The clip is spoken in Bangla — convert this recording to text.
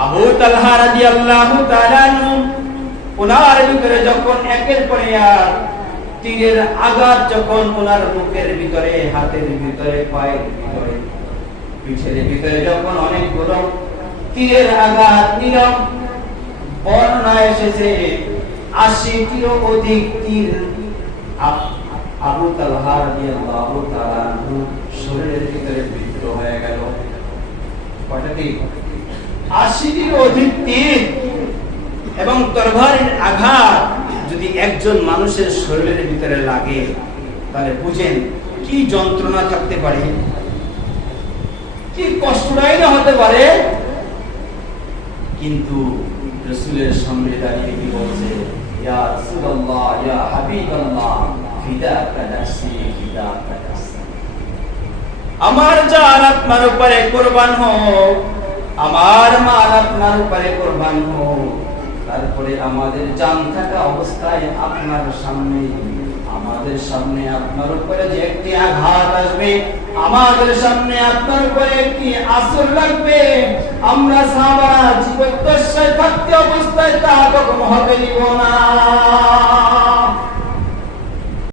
আবু তালহা রাদিয়াল্লাহু তাআলা আনহু ওনার ভিতরে যখন একের পর এক তীরের আঘাত যখন ওনার মুখের ভিতরে, হাতের ভিতরে, পায়ের ভিতরে, পিঠের ভিতরে যখন অনেকগুলো তীরের আঘাত নিল, বর্ণনায় এসেছে 80টিরও অধিক তীর আবু তালহা রাদিয়াল্লাহু তাআলা আনহু শরীরের ভিতরে বিদ্ধ হয়ে গেল। কয়টা তীর? 80টিরও অধিক তীর এবং তরবারির আঘাত যদি একজন মানুষের শরীরের ভিতরে লাগে, তাহলে বুঝেন কি যন্ত্রণা থাকতে পারে, কি কষ্টদায়ী না হতে পারে। কিন্তু রাসূলের সামনে দাঁড়িয়ে কি বলছে, ইয়া রাসূলুল্লাহ, ইয়া হাবিবাল্লাহ, ফিদাকা নাফসি, ফিদাকা নাফসি, আমার জান আপনার উপরে কুরবান হোক, আমার মাল আপনার উপরে কুরবান হোক। তারপরে আমাদের জান থাকা অবস্থায় আপনার সামনে, আমাদের সামনে আপনার উপরে যে একটি আঘাত আসবে, আমাদের সামনে আপনার উপরে একটি আসর লাগবে, আমরা সাহাবারা জীবদ্দশায় থাকতে অবস্থায় তা কখনো হবে নিব না।